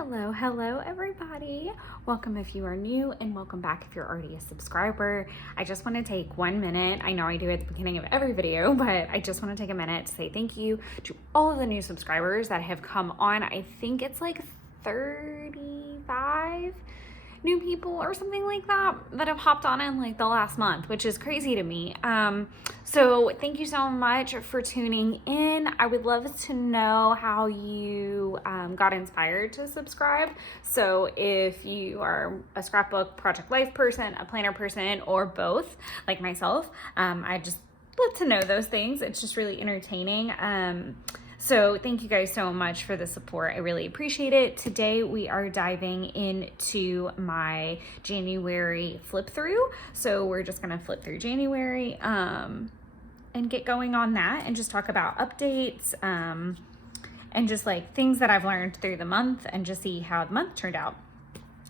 Hello everybody. Welcome if you are new and welcome back if you're already a subscriber. I just want to take 1 minute. I know I do at the beginning of every video, but I just want to take a minute to say thank you to all of the new subscribers that have come on. I think it's like 35 new people or something like that have hopped on in like the last month, which is crazy to me. So thank you so much for tuning in. I would love to know how you got inspired to subscribe. So if you are a scrapbook project life person, a planner person, or both like myself, I just love to know those things. It's just really entertaining. So thank you guys so much for the support. I really appreciate it. Today we are diving into my January flip through. So we're just gonna flip through January and get going on that and just talk about updates and just like things that I've learned through the month and just see how the month turned out.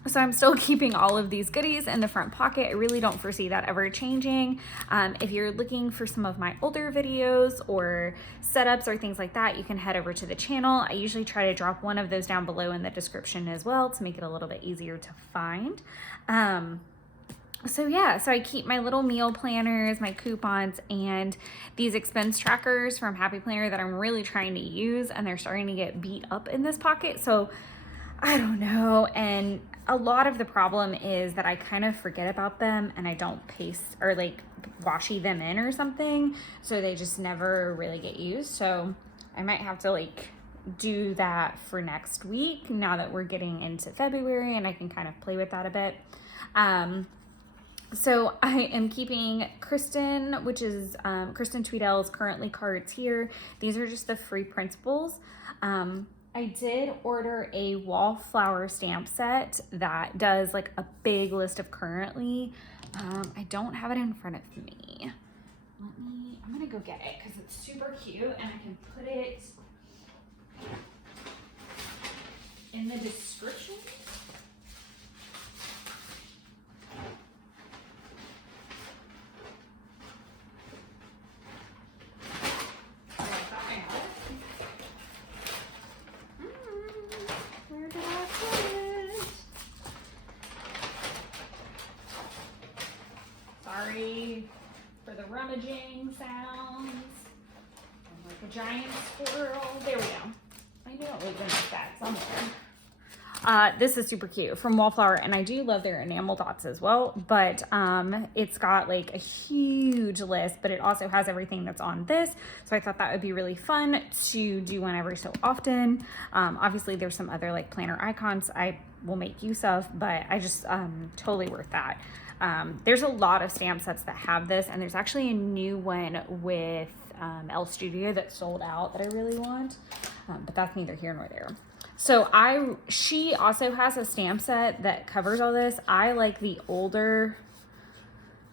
So I'm still keeping all of these goodies in the front pocket. I really don't foresee that ever changing. If you're looking for some of my older videos or setups or things like that, you can head over to the channel. I usually try to drop one of those down below in the description as well to make it a little bit easier to find. So I keep my little meal planners, my coupons, and these expense trackers from Happy Planner that I'm really trying to use, and they're starting to get beat up in this pocket. So I don't know. And a lot of the problem is that I kind of forget about them and I don't paste or like washi them in or something. So they just never really get used. So I might have to like do that for next week now that we're getting into February and I can kind of play with that a bit. So I am keeping Kristin, which is Kristin Tweedale's currently cards here. These are just the free principles. I did order a wallflower stamp set that does like a big list of currently. I don't have it in front of me. I'm gonna go get it because it's super cute and I can put it in the description. Sorry for the rummaging sounds. I'm like a giant squirrel. There we go. I knew it was in the back somewhere. This is super cute from Wallflower, and I do love their enamel dots as well, but it's got like a huge list, but it also has everything that's on this. So I thought that would be really fun to do one every so often. Obviously there's some other like planner icons I will make use of, but I just totally worth that. There's a lot of stamp sets that have this, and there's actually a new one with L Studio that sold out that I really want, but that's neither here nor there. So she also has a stamp set that covers all this. I like the older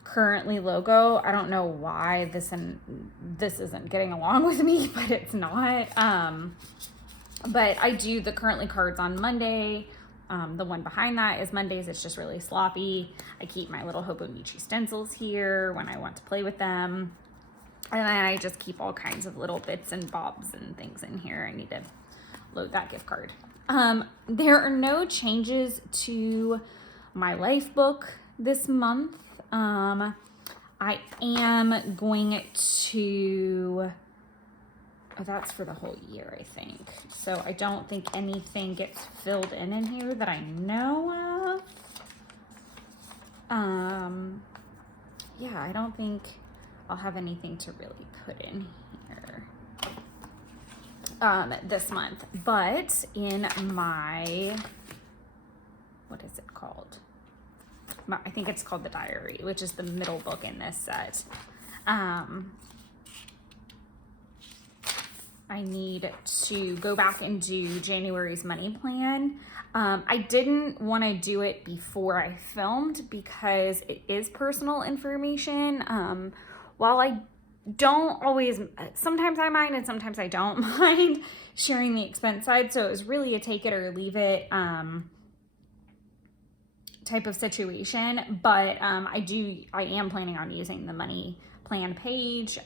currently logo. I don't know why this isn't getting along with me, but it's not. But I do the currently cards on Monday. The one behind that is Mondays. It's just really sloppy. I keep my little Hobonichi stencils here when I want to play with them. And then I just keep all kinds of little bits and bobs and things in here. I need to load that gift card. There are no changes to my life book this month. I am going to... Oh, that's for the whole year, I think. So I don't think anything gets filled in here that I know of. Yeah, I don't think I'll have anything to really put in here this month. But in my, what is it called? I think it's called the diary, which is the middle book in this set. I need to go back and do January's money plan. I didn't want to do it before I filmed because it is personal information. While I don't always, sometimes I mind and sometimes I don't mind sharing the expense side. So it was really a take it or leave it type of situation. But I am planning on using the money plan page.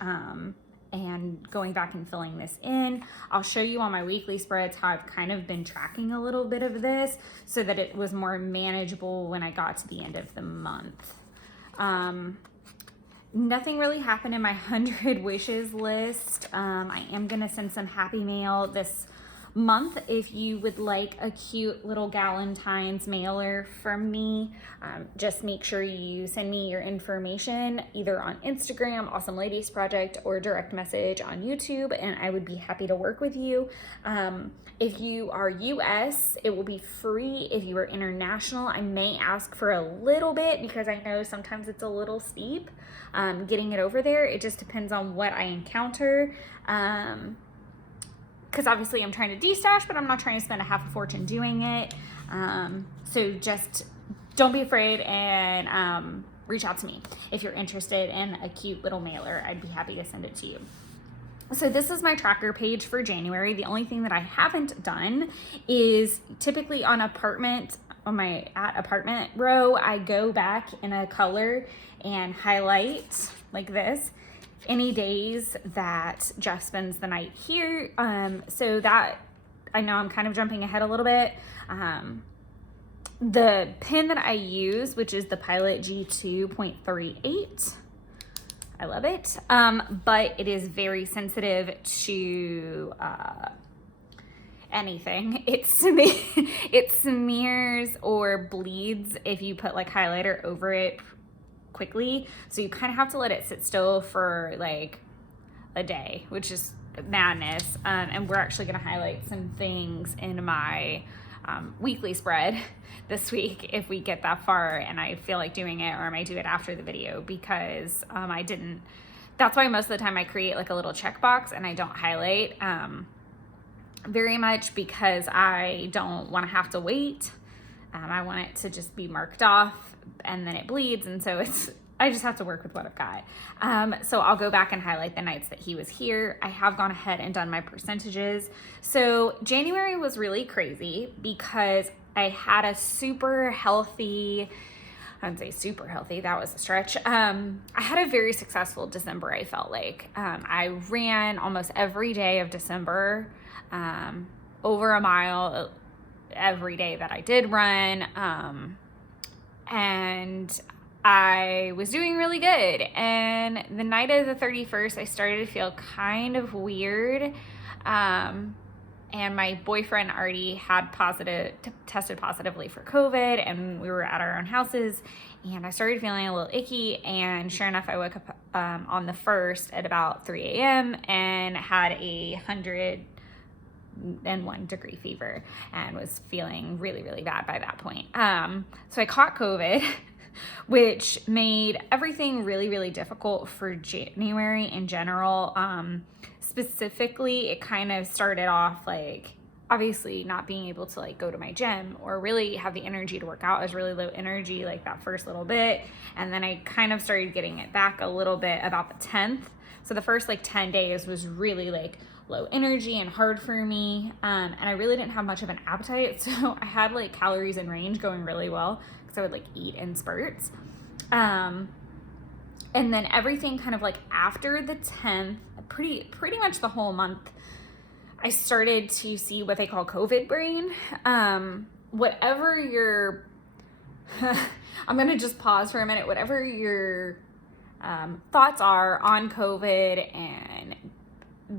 and going back and filling this in. I'll show you on my weekly spreads how I've kind of been tracking a little bit of this so that it was more manageable when I got to the end of the month. Nothing really happened in my 100 wishes list. I am gonna send some happy mail this month. If you would like a cute little Galentine's mailer from me, just make sure you send me your information either on Instagram, Awesome Ladies Project, or direct message on YouTube, and I would be happy to work with you. If you are US, it will be free. If you are international, I may ask for a little bit because I know sometimes it's a little steep getting it over there. It just depends on what I encounter. Because obviously I'm trying to de-stash, but I'm not trying to spend a half a fortune doing it. So just don't be afraid and reach out to me. If you're interested in a cute little mailer, I'd be happy to send it to you. So this is my tracker page for January. The only thing that I haven't done is typically on my at apartment row, I go back in a color and highlight like this any days that Jeff spends the night here. So that, I know I'm kind of jumping ahead a little bit. The pen that I use, which is the Pilot G2.38, I love it. But it is very sensitive to anything. It smears or bleeds if you put like highlighter over it quickly, so you kind of have to let it sit still for like a day, which is madness. And we're actually going to highlight some things in my weekly spread this week if we get that far and I feel like doing it, or I might do it after the video because that's why most of the time I create like a little checkbox and I don't highlight very much, because I don't want to have to wait. I want it to just be marked off, and then it bleeds, and so I just have to work with what I've got. So I'll go back and highlight the nights that he was here. I have gone ahead and done my percentages. So January was really crazy because I had a super healthy, I wouldn't say super healthy, that was a stretch. I had a very successful December, I felt like. I ran almost every day of December, over a mile every day that I did run. And I was doing really good. And the night of the 31st, I started to feel kind of weird. And my boyfriend already had tested positively for COVID, and we were at our own houses, and I started feeling a little icky. And sure enough, I woke up on the 1st at about 3 a.m. and had a 101-degree fever and was feeling really, really bad by that point. So I caught COVID, which made everything really, really difficult for January in general. Specifically, it kind of started off like, obviously not being able to like go to my gym or really have the energy to work out. I was really low energy like that first little bit. And then I kind of started getting it back a little bit about the 10th. So the first like 10 days was really like low energy and hard for me. And I really didn't have much of an appetite. So I had like calories in range going really well because I would like eat in spurts. And then everything kind of like after the 10th, pretty much the whole month, I started to see what they call COVID brain. Whatever your, I'm going to just pause for a minute, whatever your thoughts are on COVID and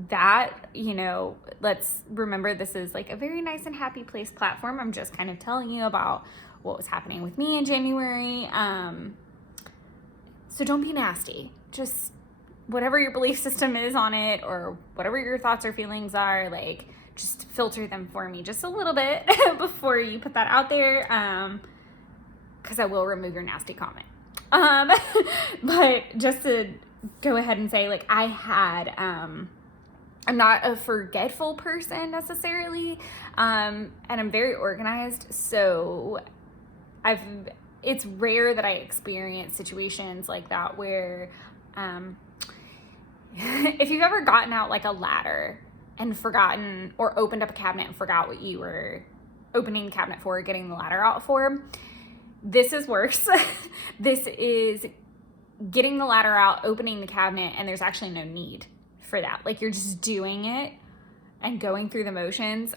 that, you know, let's remember this is like a very nice and happy place platform. I'm just kind of telling you about what was happening with me in January. So don't be nasty. Just whatever your belief system is on it, or whatever your thoughts or feelings are, like just filter them for me just a little bit before you put that out there. Cause I will remove your nasty comment. But just to go ahead and say, like, I had, I'm not a forgetful person necessarily. And I'm very organized. So it's rare that I experience situations like that where, if you've ever gotten out like a ladder and forgotten, or opened up a cabinet and forgot what you were opening the cabinet for, getting the ladder out for, this is worse. This is getting the ladder out, opening the cabinet, and there's actually no need for that. Like, you're just doing it and going through the motions.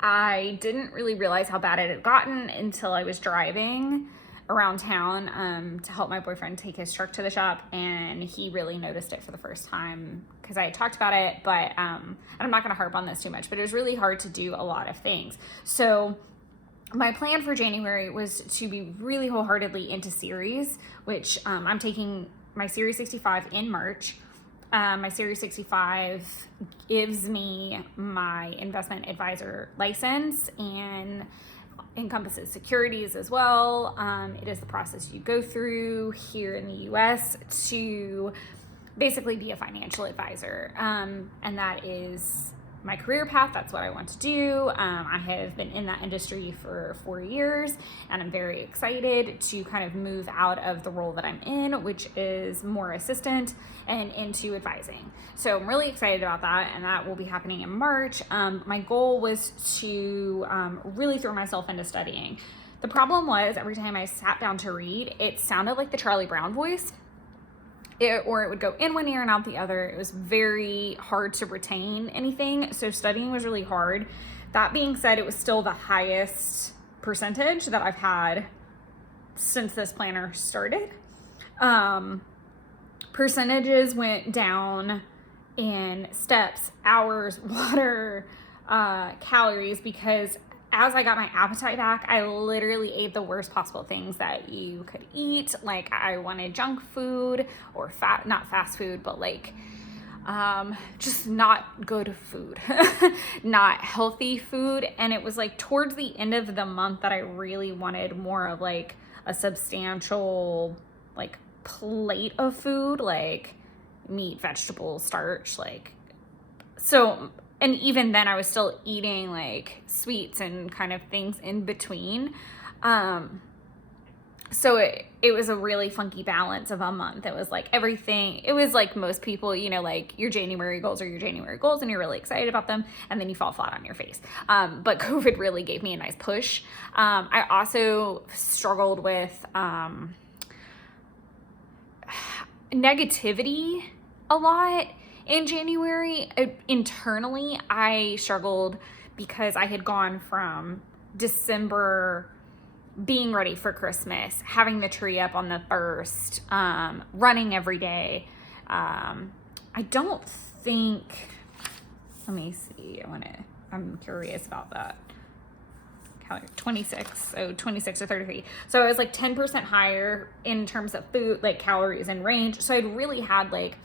I didn't really realize how bad it had gotten until I was driving around town to help my boyfriend take his truck to the shop, and he really noticed it for the first time because I had talked about it, but and I'm not going to harp on this too much, but it was really hard to do a lot of things. So my plan for January was to be really wholeheartedly into series, which I'm taking my Series 65 in March. My Series 65 gives me my investment advisor license and encompasses securities as well. It is the process you go through here in the US to basically be a financial advisor. And that is my career path. That's what I want to do. I have been in that industry for 4 years, and I'm very excited to kind of move out of the role that I'm in, which is more assistant, and into advising. So I'm really excited about that, and that will be happening in March. My goal was to really throw myself into studying. The problem was every time I sat down to read, it sounded like the Charlie Brown voice. Or it would go in one ear and out the other. It was very hard to retain anything. So studying was really hard. That being said, it was still the highest percentage that I've had since this planner started. Percentages went down in steps, hours, water, calories, because as I got my appetite back, I literally ate the worst possible things that you could eat. Like, I wanted junk food or not fast food, but like, just not good food, not healthy food. And it was like towards the end of the month that I really wanted more of like a substantial like plate of food, like meat, vegetables, starch, like, so. And even then I was still eating like sweets and kind of things in between. So it was a really funky balance of a month. It was like everything, it was like most people, you know, like your January goals are your January goals and you're really excited about them, and then you fall flat on your face. But COVID really gave me a nice push. I also struggled with negativity a lot. In January, internally, I struggled because I had gone from December being ready for Christmas, having the tree up on the 1st, running every day. I don't think, let me see, I'm curious about that. 26, so 26 or 33. So I was like 10% higher in terms of food, like calories and range. So I'd really had like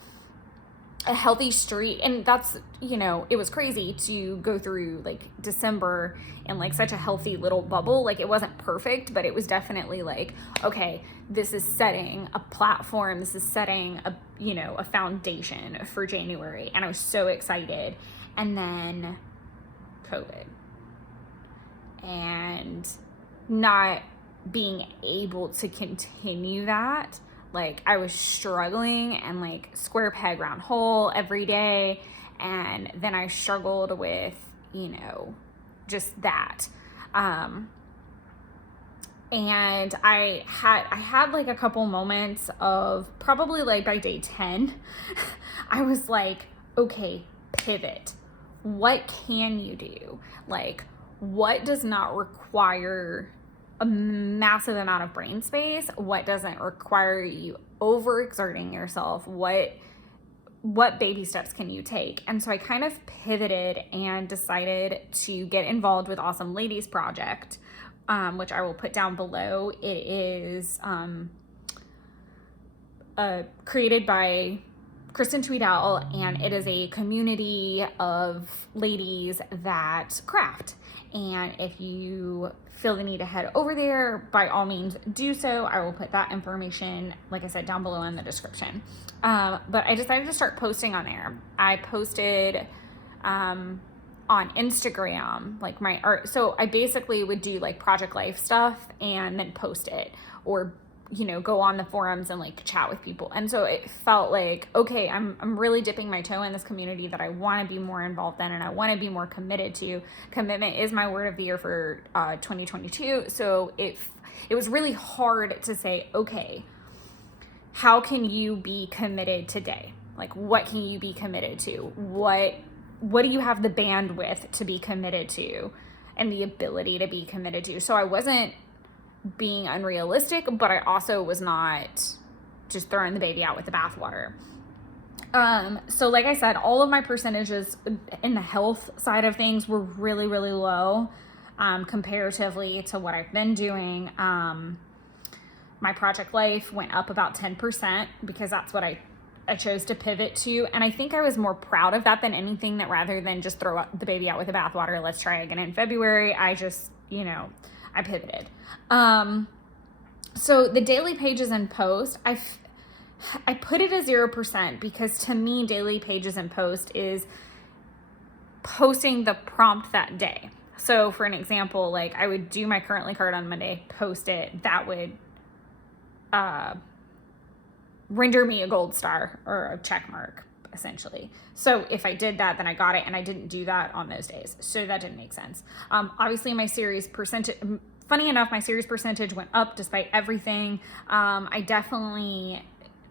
a healthy streak, and that's, you know, it was crazy to go through like December in like such a healthy little bubble. Like, it wasn't perfect, but it was definitely like, okay, this is setting a platform, this is setting a, you know, a foundation for January, and I was so excited. And then COVID, and not being able to continue that. Like, I was struggling and like square peg round hole every day. And then I struggled with, you know, just that. And I had like a couple moments of probably like by day 10, I was like, okay, pivot. What can you do? Like, what does not require a massive amount of brain space? What doesn't require you overexerting yourself? What baby steps can you take? And so I kind of pivoted and decided to get involved with Awesome Ladies Project, which I will put down below. It is created by Kristin Tweedale, and it is a community of ladies that craft. And if you feel the need to head over there, by all means do so. I will put that information, like I said, down below in the description. But I decided to start posting on there. I posted on Instagram, like my art. So I basically would do like project life stuff and then post it, or, you know, go on the forums and like chat with people. And so it felt like, okay, I'm really dipping my toe in this community that I want to be more involved in and I want to be more committed to. Commitment is my word of the year for 2022. So it was really hard to say, okay, how can you be committed today? Like, what can you be committed to? What do you have the bandwidth to be committed to and the ability to be committed to? So I wasn't being unrealistic, but I also was not just throwing the baby out with the bathwater. So like I said, all of my percentages in the health side of things were really, really low, comparatively to what I've been doing. My project life went up about 10% because that's what I chose to pivot to. And I think I was more proud of that than anything, that rather than just throw the baby out with the bathwater, let's try again in February, I just, I pivoted. So the daily pages and post, I put it as 0% because to me, daily pages and post is posting the prompt that day. So for an example, like I would do my currently card on Monday, post it, that would render me a gold star or a check mark, essentially. So if I did that, then I got it, and I didn't do that on those days. So that didn't make sense. Obviously my series percentage, funny enough, my series percentage went up despite everything. I definitely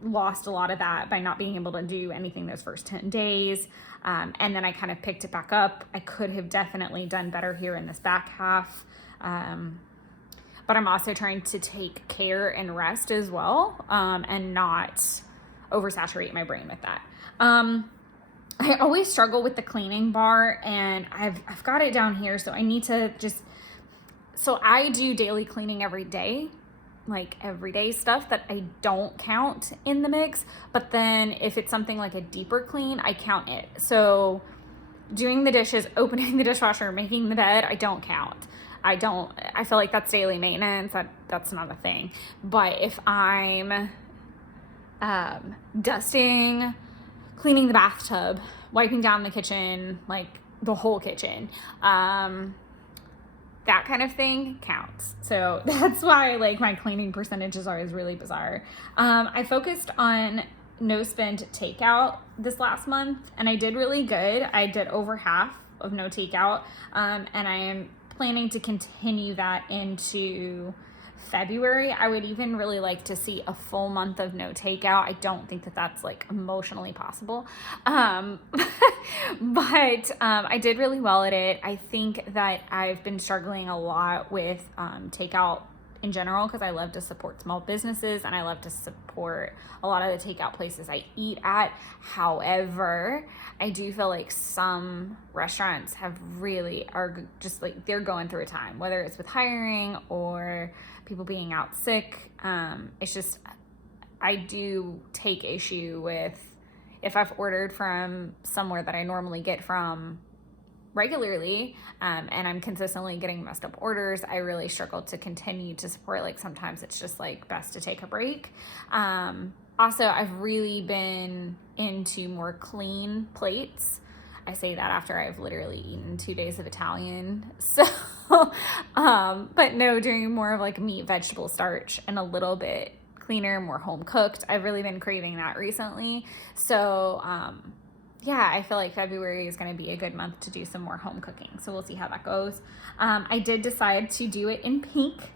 lost a lot of that by not being able to do anything those first 10 days. And then I kind of picked it back up. I could have definitely done better here in this back half. But I'm also trying to take care and rest as well, and not oversaturate my brain with that. I always struggle with the cleaning bar, and I've got it down here, so I need to so I do daily cleaning every day, like everyday stuff that I don't count in the mix. But then if it's something like a deeper clean, I count it. So doing the dishes, opening the dishwasher, making the bed, I don't count. I feel like that's daily maintenance. That's not a thing. But if I'm dusting, cleaning the bathtub, wiping down the kitchen, like the whole kitchen, that kind of thing counts. So that's why like my cleaning percentage is always really bizarre. I focused on no spend takeout this last month, and I did really good. I did over half of no takeout, and I am planning to continue that into February. I would even really like to see a full month of no takeout. I don't think that that's like emotionally possible. But I did really well at it. I think that I've been struggling a lot with takeout in general, because I love to support small businesses and I love to support a lot of the takeout places I eat at. However, I do feel like some restaurants are just like, they're going through a time, whether it's with hiring or people being out sick. It's just, I do take issue with, if I've ordered from somewhere that I normally get from regularly, and I'm consistently getting messed up orders, I really struggle to continue to support. Like sometimes it's just like best to take a break. Also, I've really been into more clean plates. I say that after I've literally eaten 2 days of Italian. So, but no, doing more of like meat, vegetable, starch, and a little bit cleaner, more home cooked. I've really been craving that recently. So, yeah, I feel like February is going to be a good month to do some more home cooking. So we'll see how that goes. I did decide to do it in pink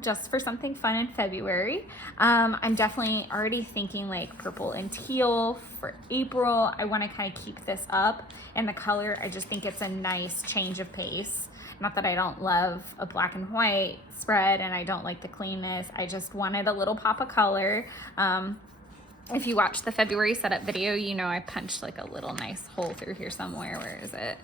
just for something fun in February. I'm definitely already thinking like purple and teal for April. I want to kind of keep this up. And the color, I just think it's a nice change of pace. Not that I don't love a black and white spread and I don't like the cleanness. I just wanted a little pop of color. If you watch the February setup video, you know I punched like a little nice hole through here somewhere. Where is it?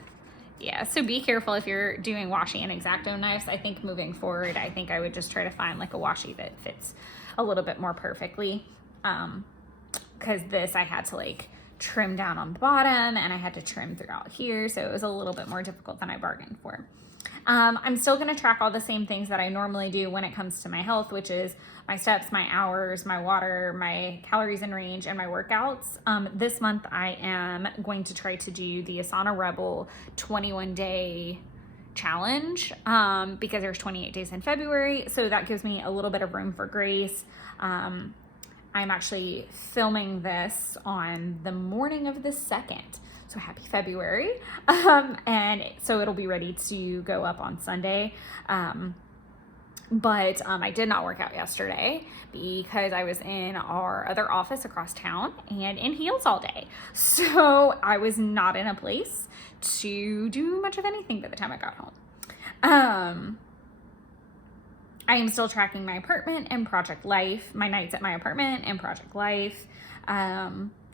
Yeah, so be careful if you're doing washi and X-Acto knives. I think moving forward, I think I would just try to find like a washi that fits a little bit more perfectly. Because this I had to like trim down on the bottom and I had to trim throughout here. So it was a little bit more difficult than I bargained for. I'm still going to track all the same things that I normally do when it comes to my health, which is my steps, my hours, my water, my calories in range, and my workouts. This month I am going to try to do the Asana Rebel 21-day challenge, because there's 28 days in February. So that gives me a little bit of room for grace. I'm actually filming this on the morning of the 2nd. So happy February. And so it'll be ready to go up on Sunday. But I did not work out yesterday because I was in our other office across town and in heels all day. So I was not in a place to do much of anything by the time I got home. I am still tracking my apartment and Project Life, my nights at my apartment and Project Life.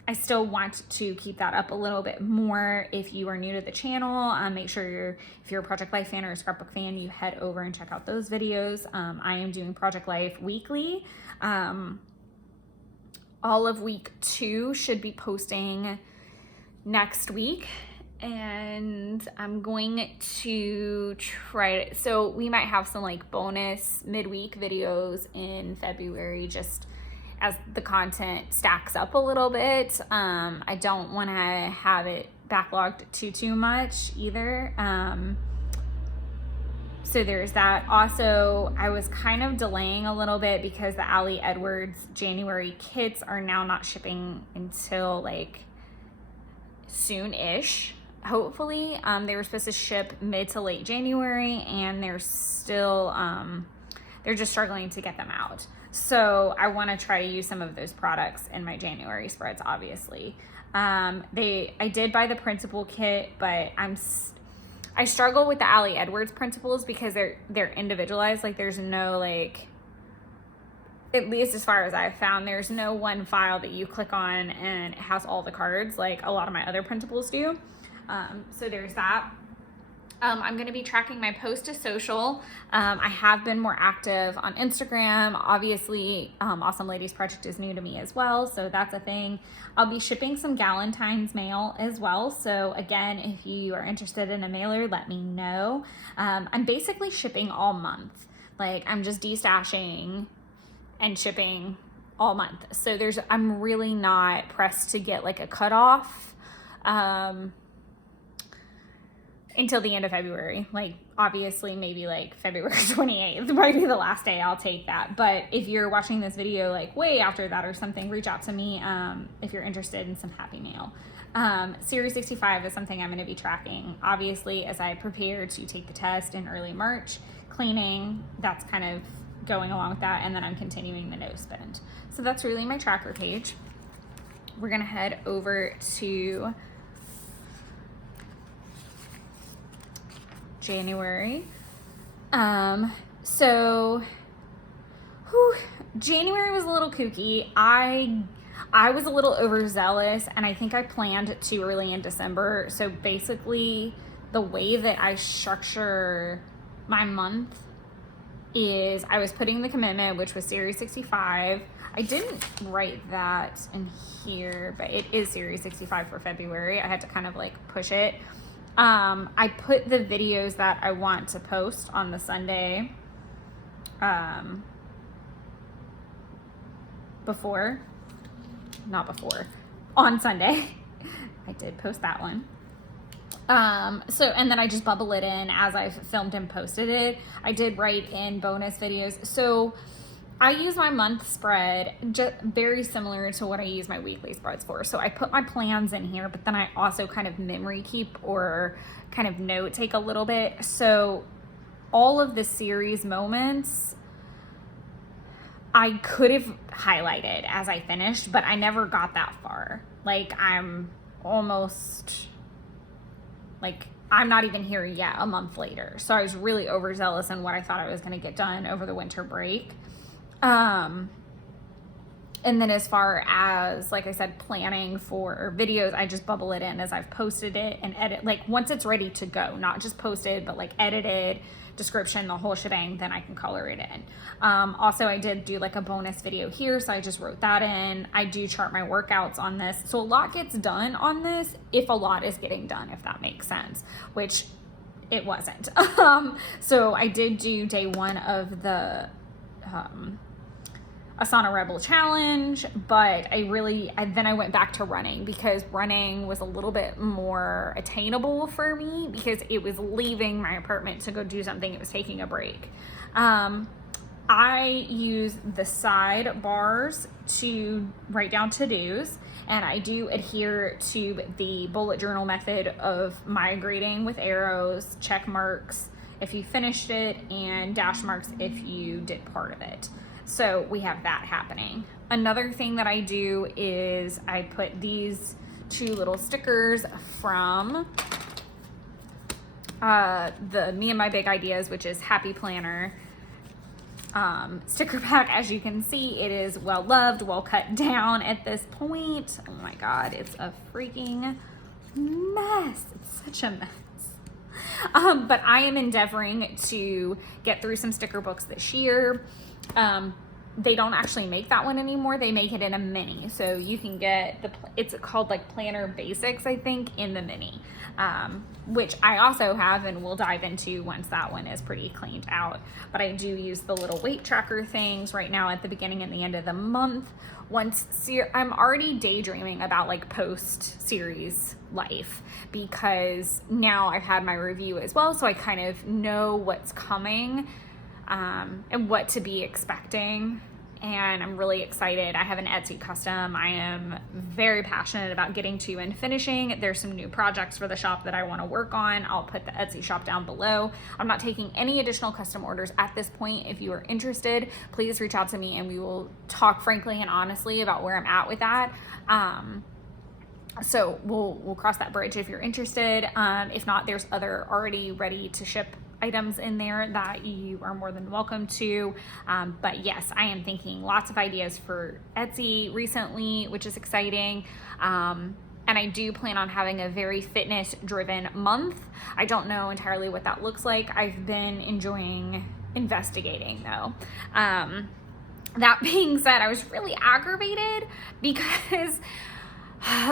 I still want to keep that up a little bit more. If you are new to the channel, make sure if you're a Project Life fan or a scrapbook fan, you head over and check out those videos. I am doing Project Life weekly. All of week 2 should be posting next week. And I'm going to try it. So we might have some like bonus midweek videos in February, just as the content stacks up a little bit. I don't want to have it backlogged too much either. So there's that. Also, I was kind of delaying a little bit because the Ali Edwards January kits are now not shipping until like soon-ish. Hopefully. They were supposed to ship mid to late January, and they're still they're just struggling to get them out. So I want to try to use some of those products in my January spreads, obviously. I did buy the principal kit, but I struggle with the Ali Edwards principles because they're individualized. Like there's no like, at least as far as I've found, there's no one file that you click on and it has all the cards like a lot of my other principles do. So there's that. I'm going to be tracking my post to social. I have been more active on Instagram. Obviously, Awesome Ladies Project is new to me as well, so that's a thing. I'll be shipping some Galentine's mail as well. So again, if you are interested in a mailer, let me know. I'm basically shipping all month. Like I'm just destashing and shipping all month. So I'm really not pressed to get like a cutoff. Until the end of February. Like obviously maybe like February 28th might be the last day. I'll take that. But if you're watching this video like way after that or something, reach out to me if you're interested in some happy mail. Series 65 is something I'm going to be tracking obviously as I prepare to take the test in early March. Cleaning, that's kind of going along with that, and then I'm continuing the no spend. So that's really my tracker page. We're going to head over to January. January was a little kooky. I was a little overzealous, and I think I planned too early in December. So basically the way that I structure my month is I was putting the commitment, which was Series 65. I didn't write that in here, but it is Series 65 for February. I had to kind of like push it. I put the videos that I want to post on the Sunday on Sunday. I did post that one. And then I just bubble it in as I filmed and posted it. I did write in bonus videos. So I use my month spread just very similar to what I use my weekly spreads for. So I put my plans in here, but then I also kind of memory keep or kind of note take a little bit. So all of the series moments I could have highlighted as I finished, but I never got that far. Like I'm not even here yet a month later. So I was really overzealous in what I thought I was going to get done over the winter break. And then as far as, like I said, planning for videos, I just bubble it in as I've posted it and edit, like once it's ready to go, not just posted, but like edited, description, the whole shebang, then I can color it in. Also I did do like a bonus video here. So I just wrote that in. I do chart my workouts on this. So a lot gets done on this if a lot is getting done, if that makes sense, which it wasn't. So I did do day 1 of the, Asana Rebel challenge, but then I went back to running because running was a little bit more attainable for me because it was leaving my apartment to go do something. It was taking a break. I use the side bars to write down to-dos, and I do adhere to the bullet journal method of migrating with arrows, check marks, if you finished it, and dash marks if you did part of it. So we have that happening. Another thing that I do is I put these 2 little stickers from the Me and My Big Ideas, which is Happy Planner sticker pack. As you can see, it is well loved, well cut down at this point. Oh my God, it's a freaking mess. It's such a mess. But I am endeavoring to get through some sticker books this year. They don't actually make that one anymore. They make it in a mini. So you can get it's called like Planner Basics, I think, in the mini, which I also have and we'll dive into once that one is pretty cleaned out. But I do use the little weight tracker things right now at the beginning and the end of the month. I'm already daydreaming about like post series life, because now I've had my review as well. So I kind of know what's coming, and what to be expecting, and I'm really excited. I have an Etsy custom I am very passionate about getting to and finishing. There's some new projects for the shop that I want to work on. I'll put the Etsy shop down below. I'm not taking any additional custom orders at this point. If you are interested, please reach out to me and we will talk frankly and honestly about where I'm at with that. So we'll cross that bridge if you're interested. If not, there's other already ready to ship items in there that you are more than welcome to. But yes, I am thinking lots of ideas for Etsy recently, which is exciting. And I do plan on having a very fitness driven month. I don't know entirely what that looks like. I've been enjoying investigating though. That being said, I was really aggravated because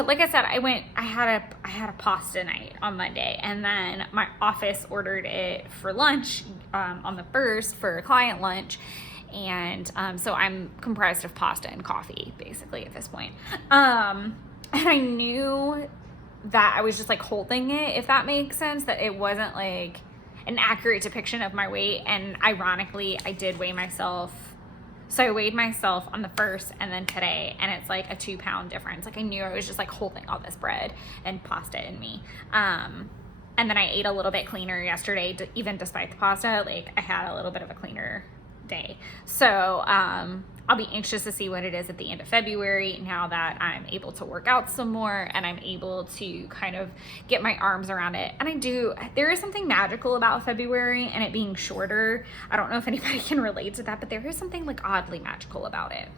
like I said, I had a pasta night on Monday, and then my office ordered it for lunch on the 1st for a client lunch. And so I'm comprised of pasta and coffee basically at this point. And I knew that I was just like holding it, if that makes sense, that it wasn't like an accurate depiction of my weight. And ironically, I did weigh myself. So I weighed myself on the 1st and then today, and it's like a 2-pound difference. Like I knew I was just like holding all this bread and pasta in me. And then I ate a little bit cleaner yesterday, even despite the pasta. Like I had a little bit of a cleaner day. So I'll be anxious to see what it is at the end of February, now that I'm able to work out some more and I'm able to kind of get my arms around it. And there is something magical about February and it being shorter. I don't know if anybody can relate to that, but there is something like oddly magical about it.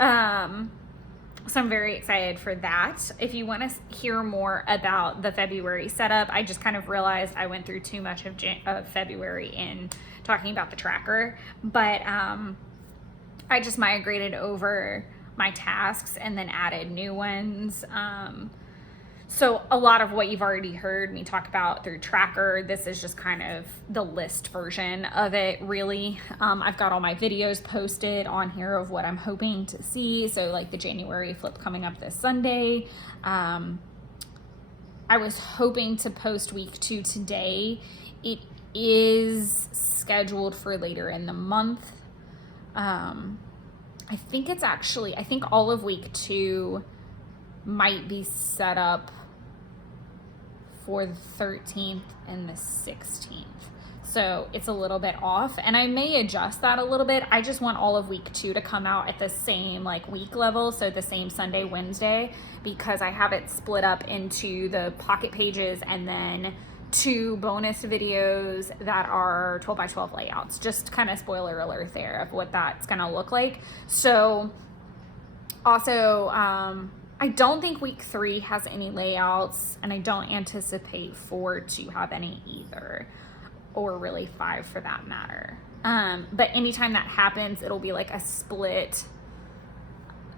So I'm very excited for that. If you want to hear more about the February setup, I just kind of realized I went through too much of February in talking about the tracker, but I just migrated over my tasks and then added new ones. So a lot of what you've already heard me talk about through tracker, this is just kind of the list version of it, really. I've got all my videos posted on here of what I'm hoping to see. So like the January flip coming up this Sunday. I was hoping to post week 2 today. It is scheduled for later in the month. I think all of week 2 might be set up for the 13th and the 16th. So it's a little bit off, and I may adjust that a little bit. I just want all of week 2 to come out at the same like week level. So the same Sunday, Wednesday, because I have it split up into the pocket pages and then 2 bonus videos that are 12 by 12 layouts. Just kind of spoiler alert there of what that's gonna look like. So also, I don't think week 3 has any layouts, and I don't anticipate 4 to have any either, or really 5 for that matter. But anytime that happens, it'll be like a split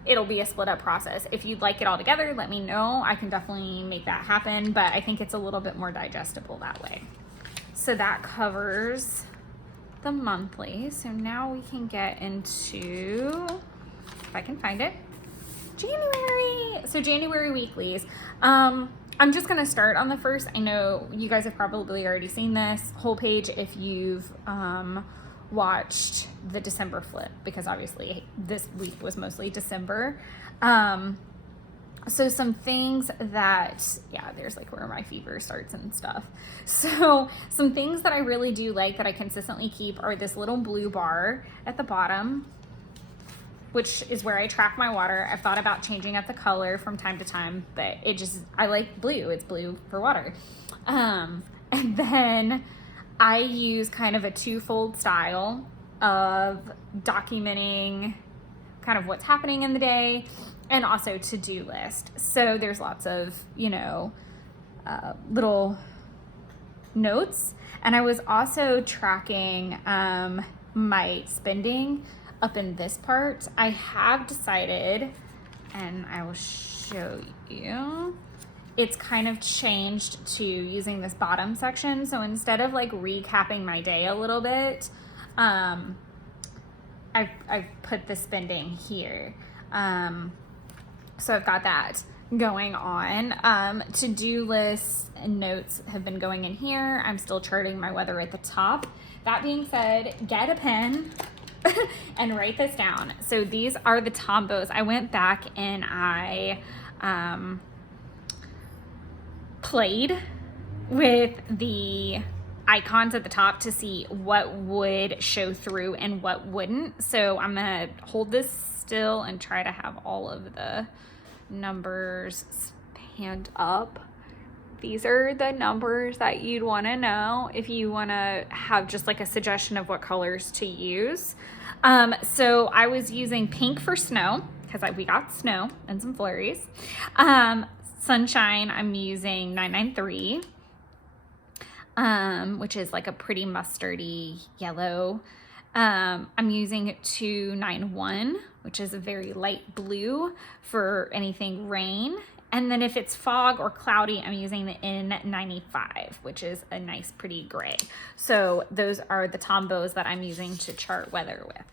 up process. If you'd like it all together, let me know. I can definitely make that happen, but I think it's a little bit more digestible that way. So that covers the monthly. So now we can get into, if I can find it, January. So January weeklies. I'm just gonna start on the 1st. I know you guys have probably already seen this whole page if you've watched the December flip, because obviously this week was mostly December. So some things that, yeah, there's like where my fever starts and stuff. So some things that I really do like that I consistently keep are this little blue bar at the bottom, which is where I track my water. I've thought about changing up the color from time to time, but I like blue. It's blue for water. And then I use kind of a twofold style of documenting kind of what's happening in the day and also to-do list. So there's lots of, little notes. And I was also tracking my spending up in this part. I have decided, and I will show you, it's kind of changed to using this bottom section. So instead of like recapping my day a little bit, I've put the spending here. So I've got that going on. To-do lists and notes have been going in here. I'm still charting my weather at the top. That being said, get a pen and write this down. So these are the tombos. I went back and I played with the icons at the top to see what would show through and what wouldn't. So I'm gonna hold this still and try to have all of the numbers stand up. These are the numbers that you'd want to know if you want to have just like a suggestion of what colors to use. So I was using pink for snow because we got snow and some flurries. Sunshine, I'm using 993, which is like a pretty mustardy yellow. I'm using 291, which is a very light blue for anything rain. And then if it's fog or cloudy, I'm using the N95, which is a nice pretty gray. So those are the tombos that I'm using to chart weather with.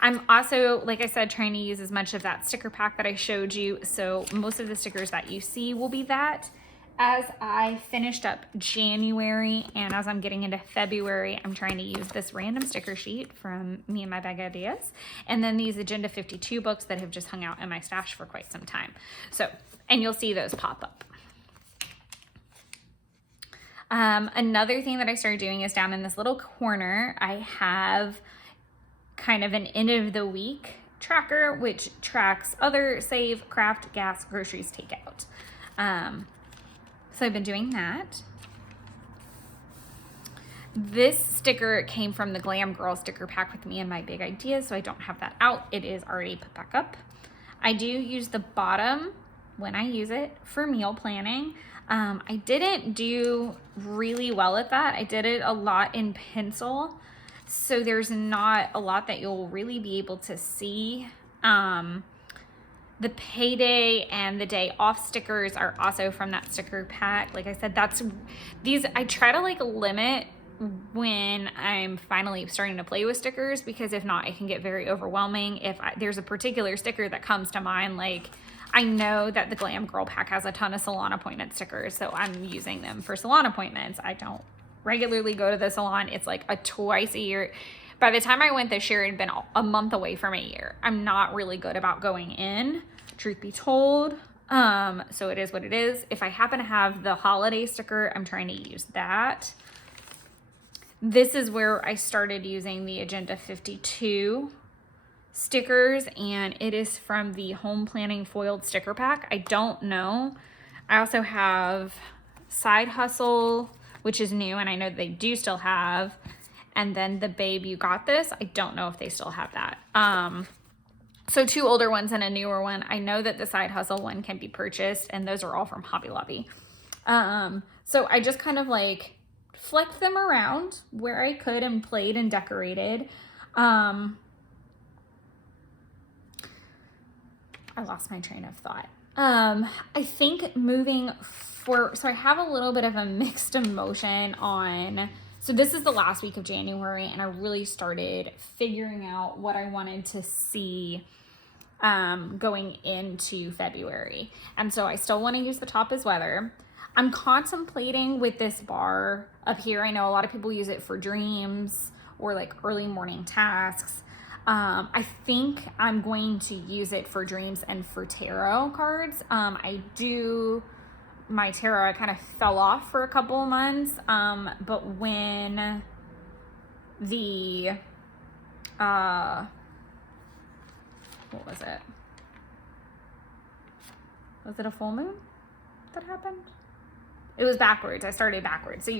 I'm also, like I said, trying to use as much of that sticker pack that I showed you. So most of the stickers that you see will be that. As I finished up January and as I'm getting into February, I'm trying to use this random sticker sheet from Me and My Bag Ideas. And then these Agenda 52 books that have just hung out in my stash for quite some time. So, and you'll see those pop up. Another thing that I started doing is down in this little corner, I have kind of an end of the week tracker, which tracks other save, craft, gas, groceries, takeout. So I've been doing that. This sticker came from the Glam Girl sticker pack with Me and My Big Ideas, so I don't have that out. It is already put back up. I do use the bottom when I use it for meal planning. I didn't do really well at that. I did it a lot in pencil, so there's not a lot that you'll really be able to see. The payday and the day off stickers are also from that sticker pack. Like I said, I try to like limit when I'm finally starting to play with stickers, because if not, it can get very overwhelming. If there's a particular sticker that comes to mind, like I know that the Glam Girl pack has a ton of salon appointment stickers, so I'm using them for salon appointments. I don't regularly go to the salon. It's like a twice a year. By the time I went this year, it had been a month away from a year. I'm not really good about going in, truth be told. So it is what it is. If I happen to have the holiday sticker, I'm trying to use that. This is where I started using the Agenda 52 stickers, and it is from the Home Planning Foiled Sticker Pack. I don't know. I also have Side Hustle, which is new, and I know they do still have. And then the Babe You Got This, I don't know if they still have that. So 2 older ones and a newer one. I know that the Side Hustle one can be purchased, and those are all from Hobby Lobby. So I just kind of like flicked them around where I could and played and decorated. I lost my train of thought. I think moving forward, so I have a little bit of a mixed emotion on. So this is the last week of January, and I really started figuring out what I wanted to see going into February. And so I still want to use the top as weather. I'm contemplating with this bar up here. I know a lot of people use it for dreams or like early morning tasks. I think I'm going to use it for dreams and for tarot cards. My tarot, I kind of fell off for a couple of months. But when the, what was it? Was it a full moon that happened? It was backwards. I started backwards. So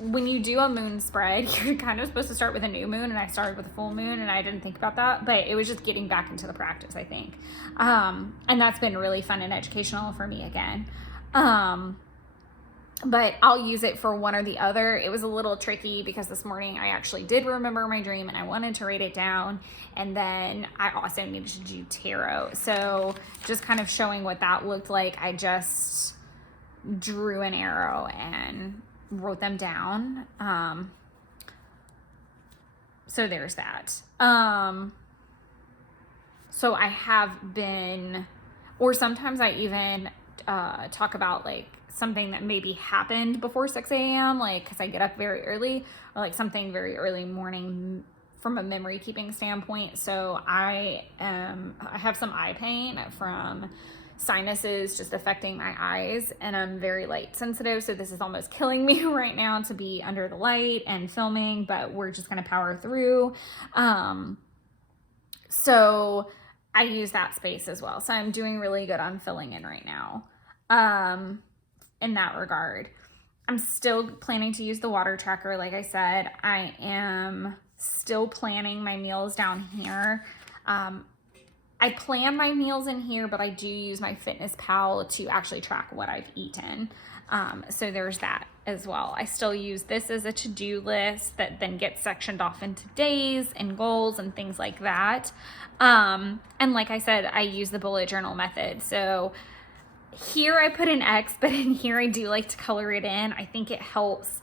when you do a moon spread, you're kind of supposed to start with a new moon, and I started with a full moon, and I didn't think about that, but it was just getting back into the practice, I think. And that's been really fun and educational for me again. But I'll use it for one or the other. It was a little tricky because this morning I actually did remember my dream and I wanted to write it down. And then I also needed to do tarot. So just kind of showing what that looked like, I just drew an arrow and wrote them down. So there's that. So I have been, or sometimes I even talk about like something that maybe happened before 6 a.m. like because I get up very early, or like something very early morning from a memory keeping standpoint. So I have some eye pain from sinuses just affecting my eyes, and I'm very light sensitive, so this is almost killing me right now to be under the light and filming, but we're just gonna power through. So I use that space as well. So I'm doing really good on filling in right now. In that regard, I'm still planning to use the water tracker. Like I said, I am still planning my meals down here. I plan my meals in here, but I do use my Fitness Pal to actually track what I've eaten. So there's that as well. I still use this as a to-do list that then gets sectioned off into days and goals and things like that. And like I said, I use the bullet journal method. So here I put an X, but in here I do like to color it in. I think it helps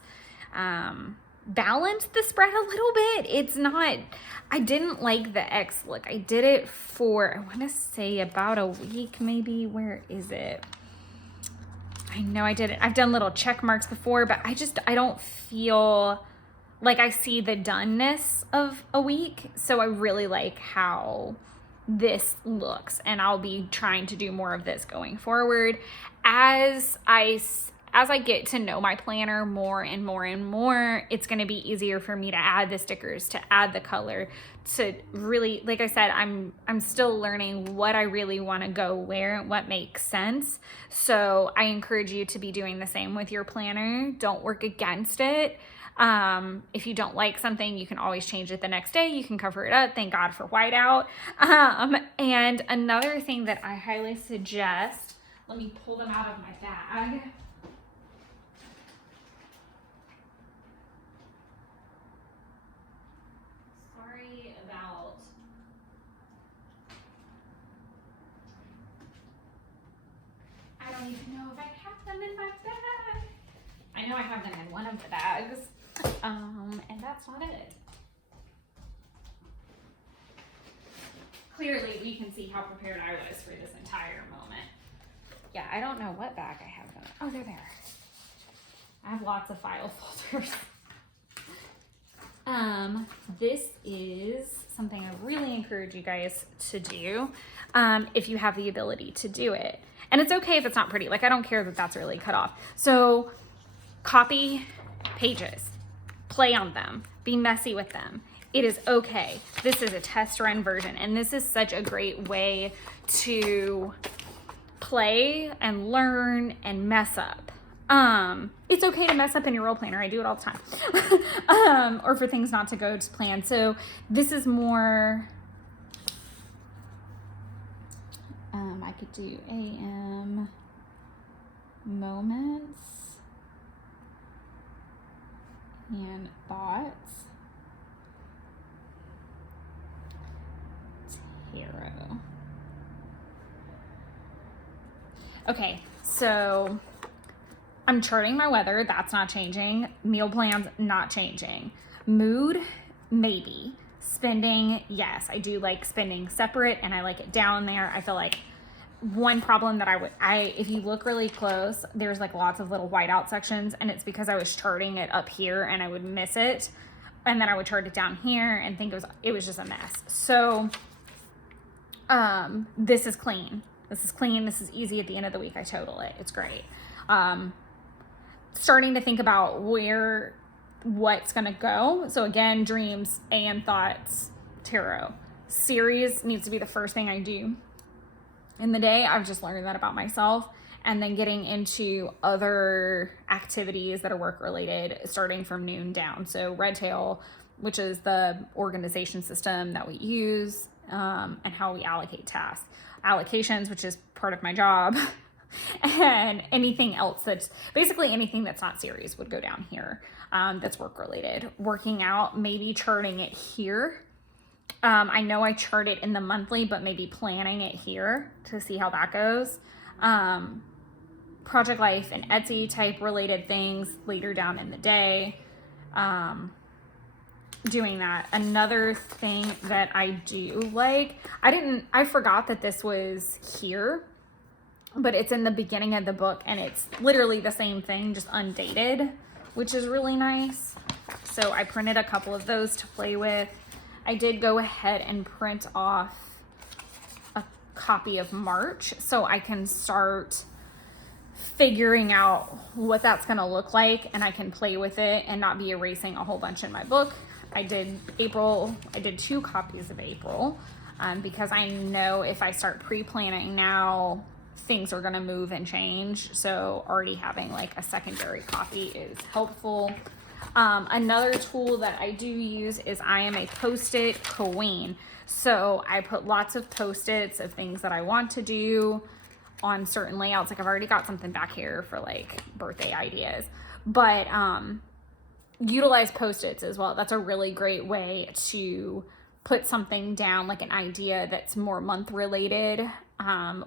balance the spread a little bit. It's not, I didn't like the X look. I did it for, I want to say about a week maybe. Where is it? I know I did it. I've done little check marks before, but I don't feel like I see the doneness of a week. So I really like how this looks, and I'll be trying to do more of this going forward as I get to know my planner more and more and more. It's going to be easier for me to add the stickers, to add the color, to really, like I said, I'm still learning what I really want to go where and what makes sense. So I encourage you to be doing the same with your planner. Don't work against it. If you don't like something, you can always change it the next day. You can cover it up. Thank God for whiteout. And another thing that I highly suggest, let me pull them out of my bag. Sorry about, I don't even know if I have them in my bag. I know I have them in one of the bags. And that's not it. Clearly, we can see how prepared I was for this entire moment. Yeah, I don't know what bag I have them in. Oh, they're there. I have lots of file folders. This is something I really encourage you guys to do, if you have the ability to do it. And it's okay if it's not pretty. Like, I don't care that that's really cut off. So, copy pages. Play on them, be messy with them. It is okay. This is a test run version, and this is such a great way to play and learn and mess up. It's okay to mess up in your role planner. I do it all the time. Or for things not to go to plan. So this is more, I could do AM moments and thoughts, tarot. Okay, so I'm charting my weather. That's not changing. Meal plans, not changing. Mood, maybe. Spending, yes. I do like spending separate, and I like it down there. I feel like one problem that if you look really close, there's like lots of little whiteout sections, and it's because I was charting it up here and I would miss it. and then I would chart it down here and think it was just a mess. So this is clean. This is clean. This is easy. At the end of the week, I total it. It's great. Starting to think about what's going to go. So again, dreams and thoughts, tarot. Series needs to be the first thing I do in the day. I've just learned that about myself. And then getting into other activities that are work related, starting from noon down. So Redtail, which is the organization system that we use, and how we allocate tasks. Allocations, which is part of my job. And anything else that's basically anything that's not series would go down here, that's work related. Working out, maybe charting it here. I know I chart it in the monthly, but maybe planning it here to see how that goes. Project Life and Etsy type related things later down in the day. Doing that. Another thing that I do like, I forgot that this was here, but it's in the beginning of the book and it's literally the same thing, just undated, which is really nice. So I printed a couple of those to play with. I did go ahead and print off a copy of March so I can start figuring out what that's going to look like, and I can play with it and not be erasing a whole bunch in my book. I did April. I did 2 copies of April, because I know if I start pre-planning now, things are going to move and change. So already having like a secondary copy is helpful. Another tool that I do use is I am a Post-it queen. So I put lots of Post-its of things that I want to do on certain layouts. Like I've already got something back here for like birthday ideas, but utilize Post-its as well. That's a really great way to put something down, like an idea that's more month related,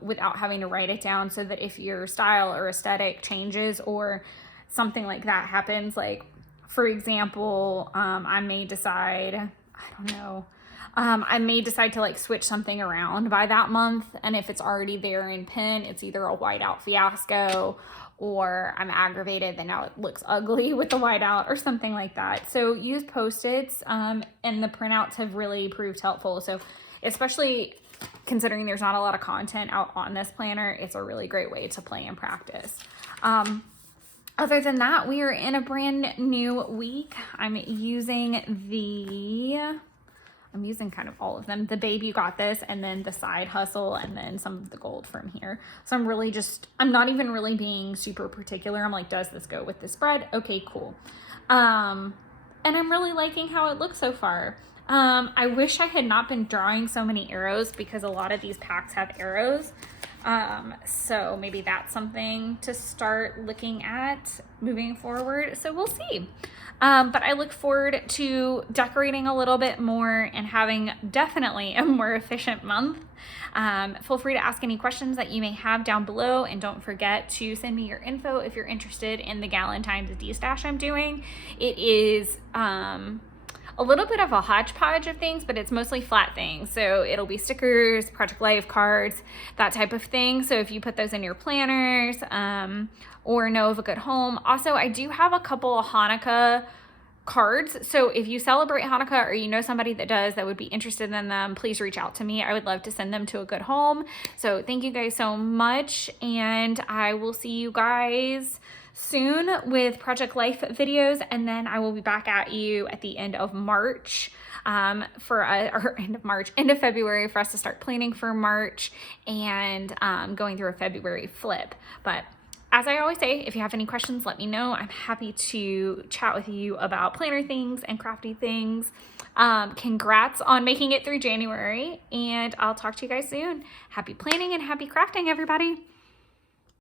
without having to write it down, so that if your style or aesthetic changes or something like that happens, like for example, I may decide to like switch something around by that month. And if it's already there in pen, it's either a whiteout fiasco or I'm aggravated that now it looks ugly with the whiteout or something like that. So use Post-its, and the printouts have really proved helpful. So especially considering there's not a lot of content out on this planner, it's a really great way to play and practice. Other than that, we are in a brand new week. I'm using kind of all of them. The Babe You Got This, and then the Side Hustle, and then some of the gold from here. So I'm not even really being super particular. I'm like, does this go with the spread? Okay, cool. And I'm really liking how it looks so far. I wish I had not been drawing so many arrows, because a lot of these packs have arrows. So maybe that's something to start looking at moving forward. So we'll see. But I look forward to decorating a little bit more and having definitely a more efficient month. Feel free to ask any questions that you may have down below, and don't forget to send me your info if you're interested in the Galentine's D-stash I'm doing. It is a little bit of a hodgepodge of things, but it's mostly flat things. So it'll be stickers, Project Life cards, that type of thing. So if you put those in your planners, or know of a good home. Also, I do have a couple of Hanukkah cards. So if you celebrate Hanukkah, or you know somebody that does that would be interested in them, please reach out to me. I would love to send them to a good home. So thank you guys so much. And I will see you guys soon with Project Life videos, and then I will be back at you at the end of March, end of February, for us to start planning for March and going through a February flip. But as I always say, if you have any questions, let me know. I'm happy to chat with you about planner things and crafty things. Congrats on making it through January, and I'll talk to you guys soon. Happy planning and happy crafting, everybody.